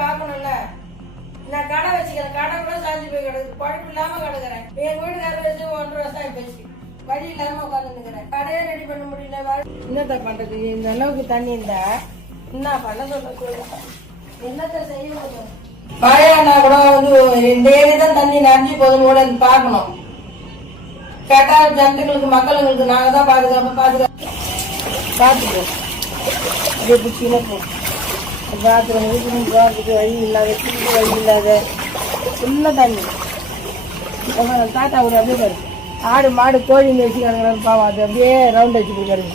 பார்க்கணும்ல. நான் கடை வச்சுக்கிறேன், கடை கூட சாஞ்சி போய் கிடக்குது, குழம்பு இல்லாம கிடக்குறேன். என் வீட்டுக்காரர் வச்சு 1.5 வருஷம் ஆயிப்போச்சு, வழி இல்லாம உட்காந்துருக்கிறேன். கடையே ரெடி பண்ண முடியல. என்னத்த பண்றது? இந்த அளவுக்கு தண்ணி இருந்தா என்ன பண்ண சொல்ல, என்னத்த செய்ய முடியும்? மழையானா கூட வந்து இந்த ஏரியா தண்ணி நிறைஞ்சி போதுன்னு கூட பார்க்கணும். கேட்டா ஜனங்களுக்கு மக்களுங்களுக்கு நாங்க தான் பாதுகாப்போம். அப்படியே பிடிச்சினா பாத்ரூம் வீட்டுக்கு போகிறதுக்கு வழி இல்லாத, வீட்டுக்கு வழி இல்லாத ஃபுல்லாக தண்ணி. தாத்தா ஒரு அப்படியே பாரு, ஆடு மாடு கோழி வச்சுக்கிறாங்க பாவம், அது அப்படியே ரவுண்ட் வச்சு கொடுக்குறாங்க.